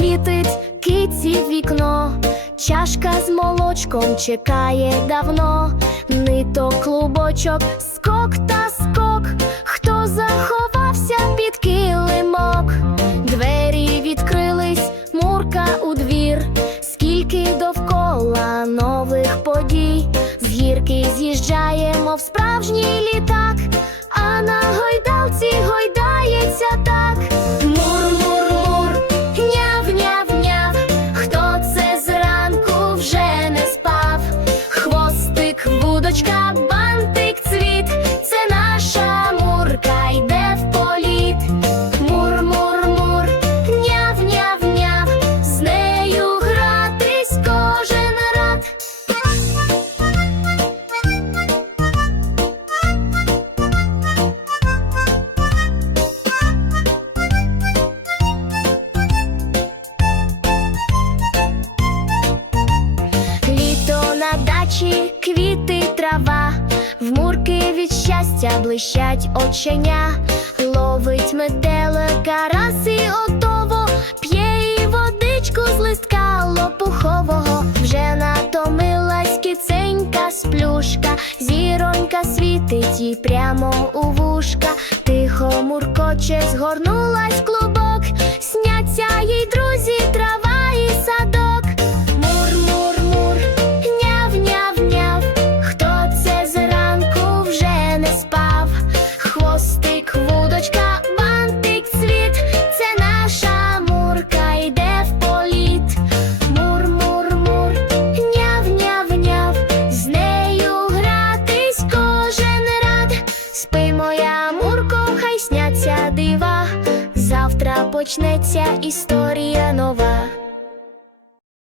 світить, киці вікно, чашка з молочком чекає давно, ниток, клубочок, скок та скок, хто заховався під килимок, двері відкрились, мурка у двір, скільки довкола нових подій, з гірки з'їжджаємо в справжній літак, а на гойдалці гойдається так. Квіти, трава, в мурки від щастя блищать оченя, ловить метелика раз і готово, п'є і водичку з листка лопухового, вже натомилась киценька сплюшка, зіронька світить їй прямо у вушка, тихо муркоче, згорнулась в почнеться історія нова.